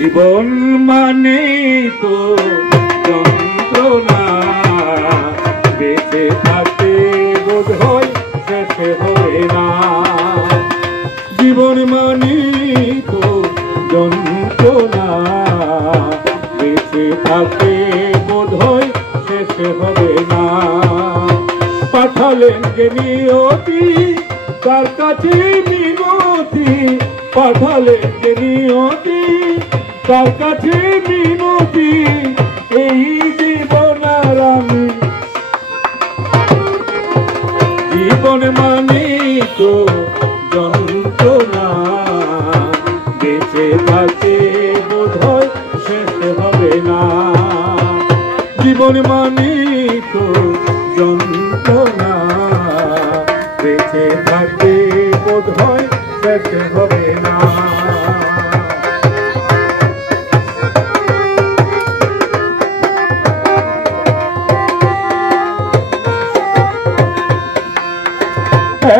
জীবন মানে তো যন্ত্রণা, বেঁচে থাকতে বোধ হয় শেষ হবে না। জীবন মানে তো যন্ত্রণা, বেঁচে থাকতে বোধ হয় শেষ হবে না। পাঠালেন যে নিয়তি তার কাছে মিনতি, পাঠালেন যে নিয়তি তার কাছে মিনতি, এই জীবন আর আমি। জীবন মানে তো যন্ত্রণা, বেঁচে থাকতে বোধ হয় শেষ হবে না। জীবন মানে তো যন্ত্রণা, বেঁচে থাকতে বোধ হয় শেষ হবে না।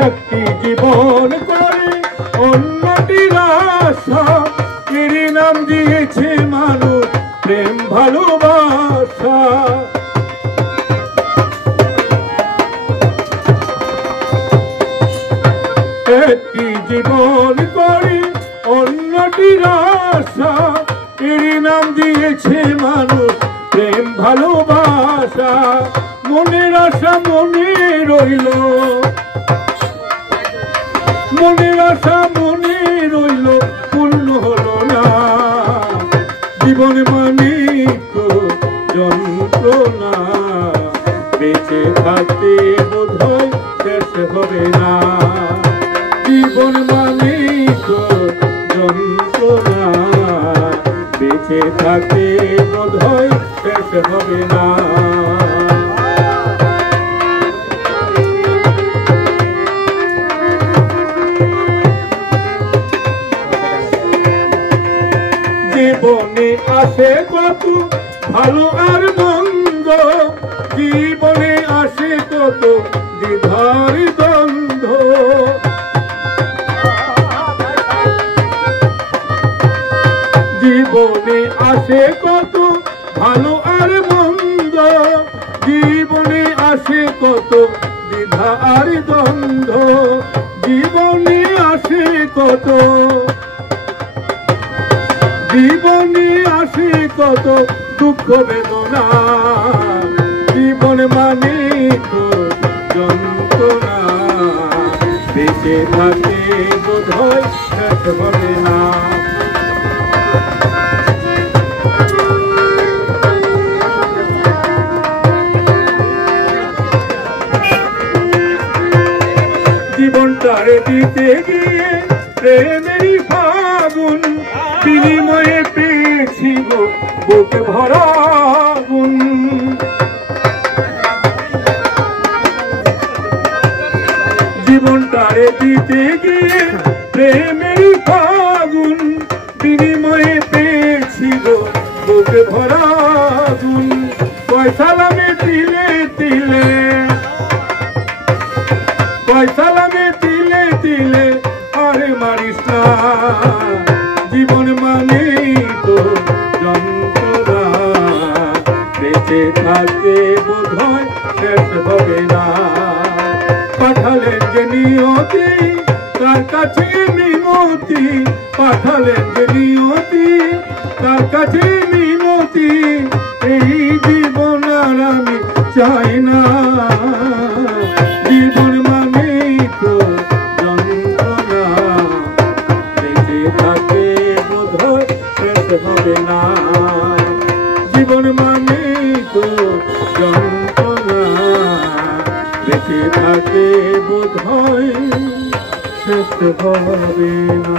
একটি জীবন করে অন্যটির আশা, এর নাম দিয়েছে মানুষ প্রেম ভালোবাসা। একটি জীবন করে অন্যটির আশা, এর নাম দিয়েছে মানুষ প্রেম ভালোবাসা। মনের আশা মনে রইল, মনের আশা মনে রইল, পূর্ণ হলো না। জীবন মানে তো যন্ত্রণা, বেঁচে থাকতে বোধ হয় শেষ হবে না। জীবন মানে তো যন্ত্রণা, বেঁচে থাকতে বোধ হয় শেষ হবে না। জীবনে আসে কত ভালো আর মন্দ, জীবনে আসে কত দ্বিধার দ্বন্দ্ব। জীবনে আসে কত ভালো আর মন্দ, জীবনে আসে কত দ্বিধা আর দ্বন্দ্ব। জীবনে আসে কত, জীবনে আসে কত দুঃখ বেদনা। জীবন মানে তো যন্ত্রণা, বেঁচে থাকতে বোধ হয় শেষ হবে না। জীবনটারে দিতে গিয়ে প্রেমেরই ফাগুন, বিনিময়ে পেয়েছি গো বুকে ভরা আগুন। জীবনটারে দিতে গিয়ে প্রেমেরই ফাগুন, বিনিময়ে পেয়েছি গো বুকে ভরা আগুন। পয়সালামে তিলে তিলে, পয়সালামে তিলে তিলে আরে মারিস না। জীবন মানে তো যন্ত্রণা, বেঁচে থাকতে বোধ হয় শেষ হবে না। পাঠালেন যে নিয়তি তার কাছে মিনতি, পাঠালেন যে নিয়তি তার কাছে মিনতি, এই জীবন আর আমি চাই না। জীবন মানে তো যন্ত্রণা, বেঁচে থাকতে বোধ হয় শেষ হবে না। জীবন মানে তো যন্ত্রণা, বেঁচে থাকতে বোধ হয় শেষ হবে না।